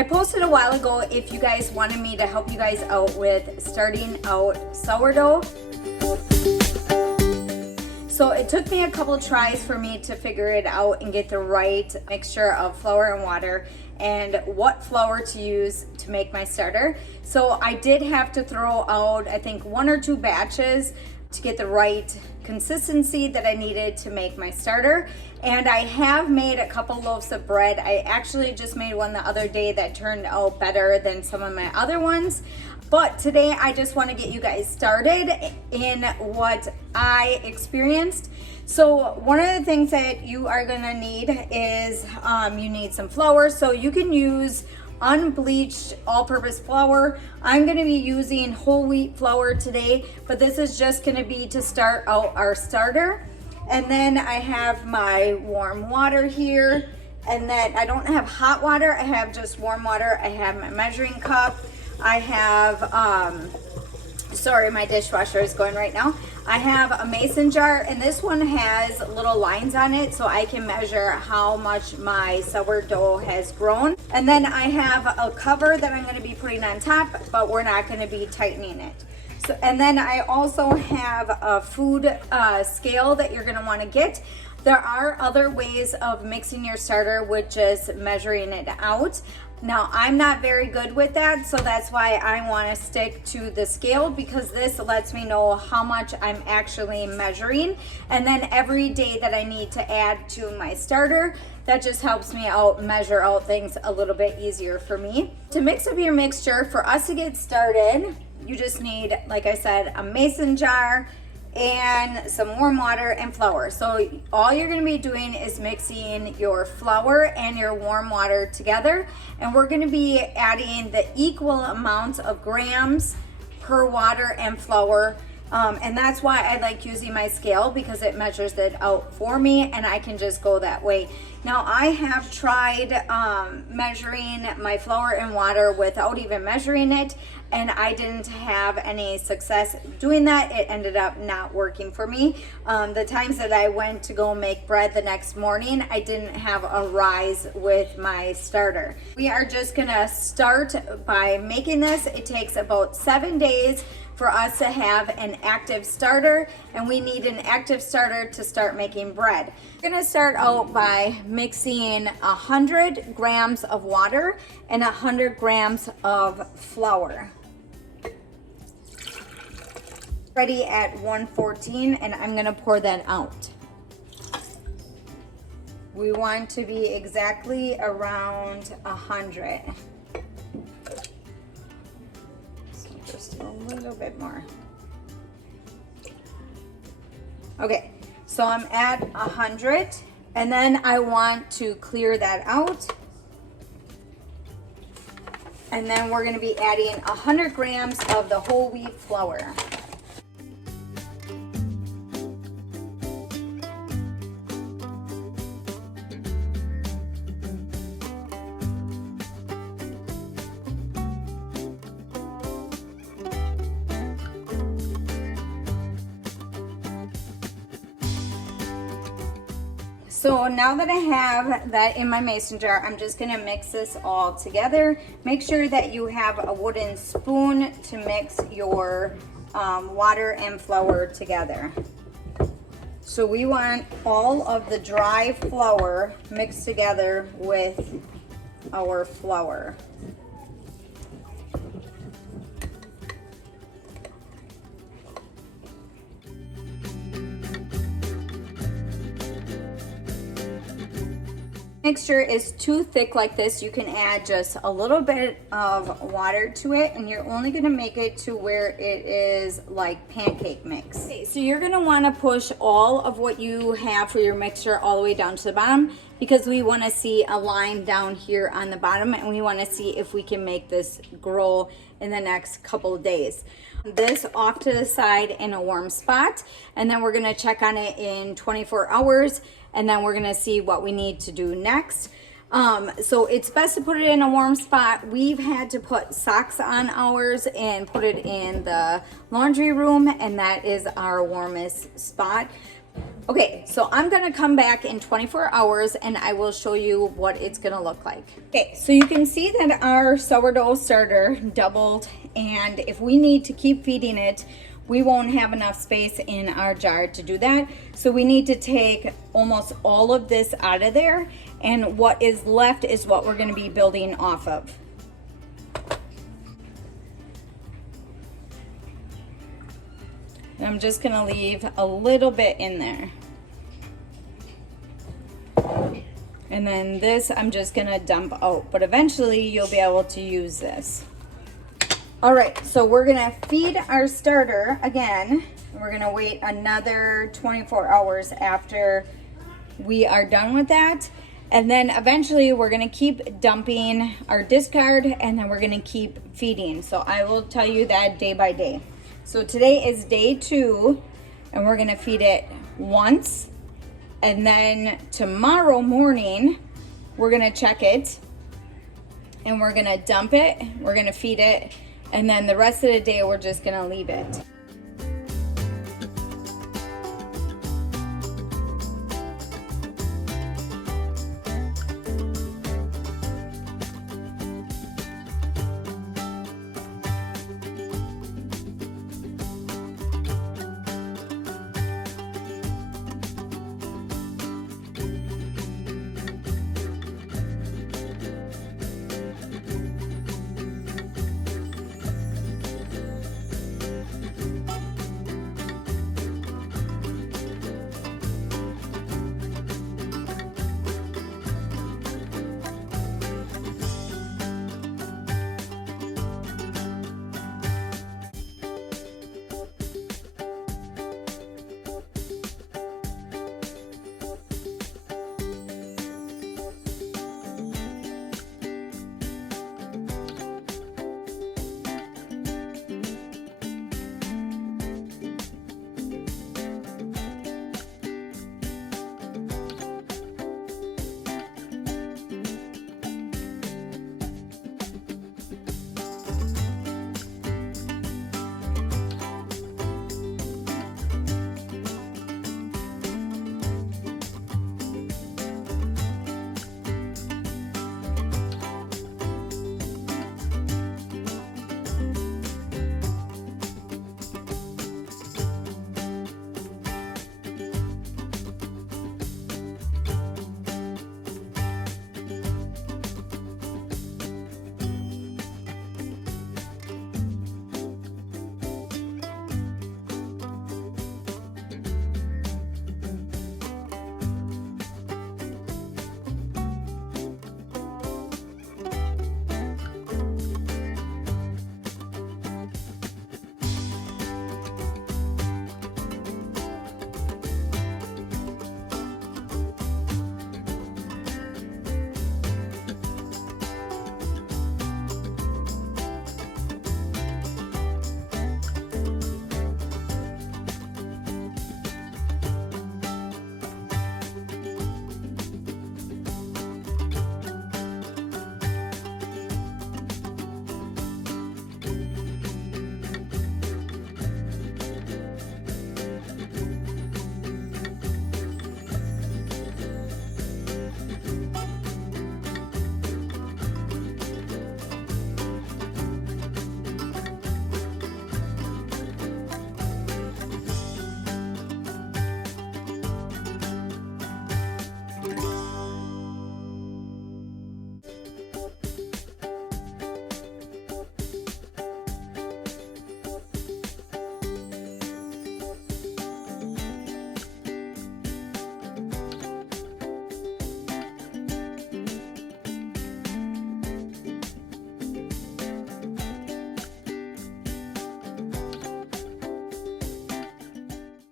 I posted a while ago if you guys wanted me to help you guys out with starting out sourdough. So it took me a couple tries for me to figure it out and get the right mixture of flour and water and what flour to use to make my starter. So I did have to throw out, I think, 1 or 2 batches to get the right consistency that I needed to make my starter. And I have made a couple loaves of bread. I actually just made one the other day that turned out better than some of my other ones. But today I just want to get you guys started in what I experienced. So one of the things that you are gonna need is you need some flour. So you can use unbleached all-purpose flour. I'm going to be using whole wheat flour today, but this is just going to be to start out our starter. And then I have my warm water here, and then I don't have hot water, I have just warm water. I have my measuring cup. I have sorry, my dishwasher is going right now. I have a mason jar, and this one has little lines on it so I can measure how much my sourdough has grown. And then I have a cover that I'm going to be putting on top, but we're not going to be tightening it. So, and then I also have a food scale that you're going to want to get. There are other ways of mixing your starter with just measuring it out. Now, I'm not very good with that, so that's why I want to stick to the scale, because this lets me know how much I'm actually measuring. And then every day that I need to add to my starter, that just helps me out measure out things a little bit easier for me. To mix up your mixture, for us to get started, you just need, like I said, a mason jar and some warm water and flour. So all you're going to be doing is mixing your flour and your warm water together, and we're going to be adding the equal amounts of grams per water and flour. And that's why I like using my scale, because it measures it out for me and I can just go that way. Now, I have tried measuring my flour and water without even measuring it, and I didn't have any success doing that. It ended up not working for me. The times that I went to go make bread the next morning, I didn't have a rise with my starter. We are just gonna start by making this. It takes about 7 days for us to have an active starter, and we need an active starter to start making bread. We're gonna start out by mixing 100 grams of water and 100 grams of flour. Ready at 114, and I'm gonna pour that out. We want to be exactly around 100. Just a little bit more. Okay, so I'm at 100, and then I want to clear that out. And then we're going to be adding 100 grams of the whole wheat flour. So now that I have that in my mason jar, I'm just gonna mix this all together. Make sure that you have a wooden spoon to mix your water and flour together. So we want all of the dry flour mixed together with our flour. Mixture is too thick like this, you can add just a little bit of water to it, and you're only going to make it to where it is like pancake mix. Okay, so you're going to want to push all of what you have for your mixture all the way down to the bottom, because we want to see a line down here on the bottom, and we want to see if we can make this grow in the next couple of days. This off to the side in a warm spot, and then we're going to check on it in 24 hours, and then we're going to see what we need to do next. So it's best to put it in a warm spot. We've had to put socks on ours and put it in the laundry room, and that is our warmest spot. Okay, so I'm gonna come back in 24 hours and I will show you what it's gonna look like. Okay, so you can see that our sourdough starter doubled, and if we need to keep feeding it, we won't have enough space in our jar to do that. So we need to take almost all of this out of there, and what is left is what we're gonna be building off of. And I'm just gonna leave a little bit in there. And then this I'm just gonna dump out, but eventually you'll be able to use this. All right, so we're gonna feed our starter again. We're gonna wait another 24 hours after we are done with that. And then eventually we're gonna keep dumping our discard, and then we're gonna keep feeding. So I will tell you that day by day. So today is day 2, and we're gonna feed it once. And then tomorrow morning, we're gonna check it, and we're gonna dump it, we're gonna feed it, and then the rest of the day, we're just gonna leave it.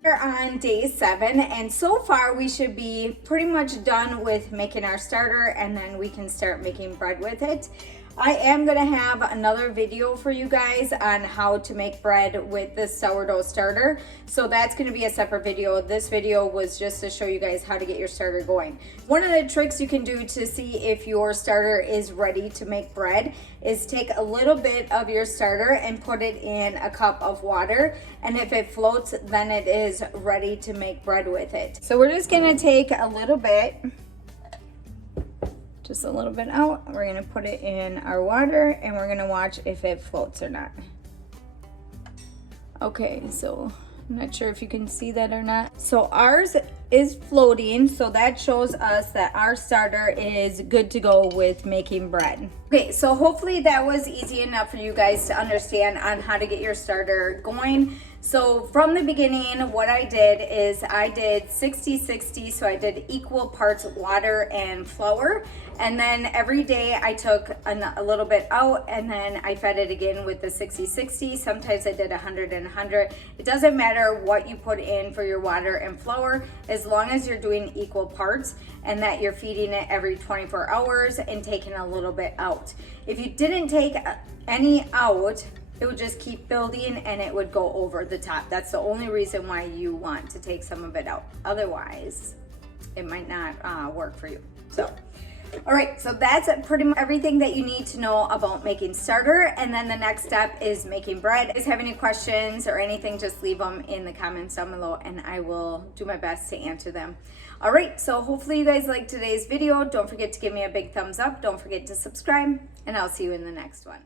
We're on day 7, and so far we should be pretty much done with making our starter, and then we can start making bread with it. I am gonna have another video for you guys on how to make bread with the sourdough starter. So that's gonna be a separate video. This video was just to show you guys how to get your starter going. One of the tricks you can do to see if your starter is ready to make bread is take a little bit of your starter and put it in a cup of water. And if it floats, then it is ready to make bread with it. So we're just gonna take a little bit, just a little bit out. We're gonna put it in our water and we're gonna watch if it floats or not. Okay, so I'm not sure if you can see that or not. So ours is floating, so that shows us that our starter is good to go with making bread. Okay, so hopefully that was easy enough for you guys to understand on how to get your starter going. So from the beginning, what I did is I did 60-60, so I did equal parts water and flour. And then every day I took a little bit out and then I fed it again with the 60-60. Sometimes I did 100 and 100. It doesn't matter what you put in for your water and flour, as long as you're doing equal parts and that you're feeding it every 24 hours and taking a little bit out. If you didn't take any out, it would just keep building and it would go over the top. That's the only reason why you want to take some of it out. Otherwise, it might not work for you. So, all right, so that's pretty much everything that you need to know about making starter. And then the next step is making bread. If you guys have any questions or anything, just leave them in the comments down below and I will do my best to answer them. All right, so hopefully you guys liked today's video. Don't forget to give me a big thumbs up. Don't forget to subscribe and I'll see you in the next one.